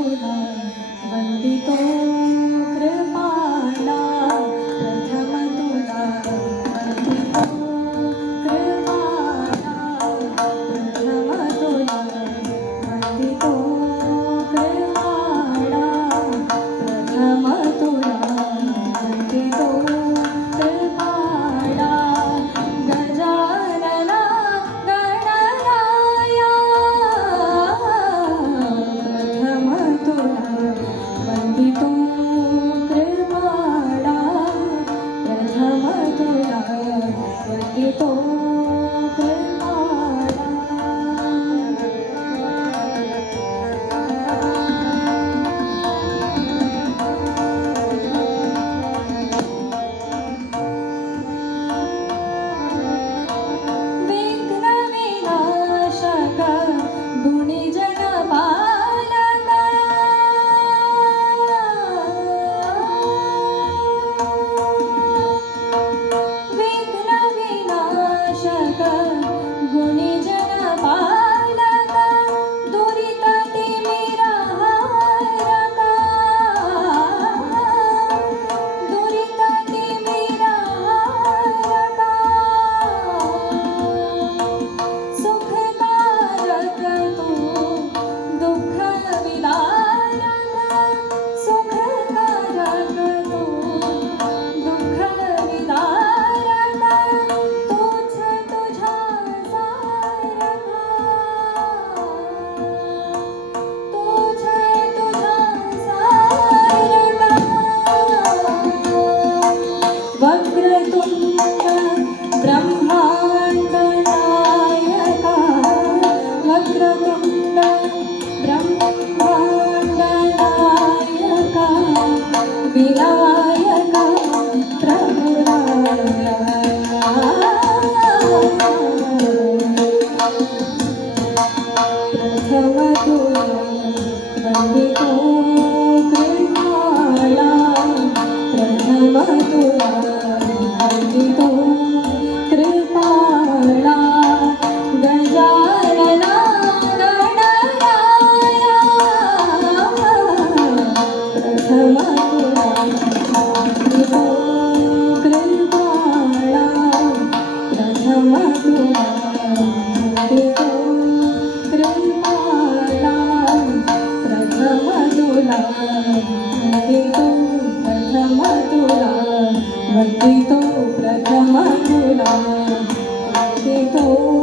तुला वंदितो कृपाळा प्रथम तुला वंदितो कृपाळा प्रथम तुला वंदितो कृपाळा प्रथम तुला वंदितो कृपाळा गजानना गणराया प्रथम तुला वंदितो कृपाळा प्रथम तुला वंदितो विघ्नविनाशक गुणीजन पालक विघ्नविनाशक गुणीजन पालक दुरित तिमिरहारक दुरित तिमिरहारक सुखकारक तू दुःख विदारक सुखकारक तू दुःख विदारक तूच तुझ्या सारखा तूच तुझ्या सारखा वक्रतुंड ब्रह्मांड नायका वक्रतुंड ब्रह्मांड नायका विनायका प्रभुराया प्रथम तुला वंदितो कृपाळा प्रथम तुला वंदितो कृपाळा गजानना गणराया प्रथम तुला वंदितो कृपाळा प्रथम तुला वंदितो कृपाळा प्रथम तुला वंदितो प्रथम तुला वंदितो प्रथम तुला वंदितो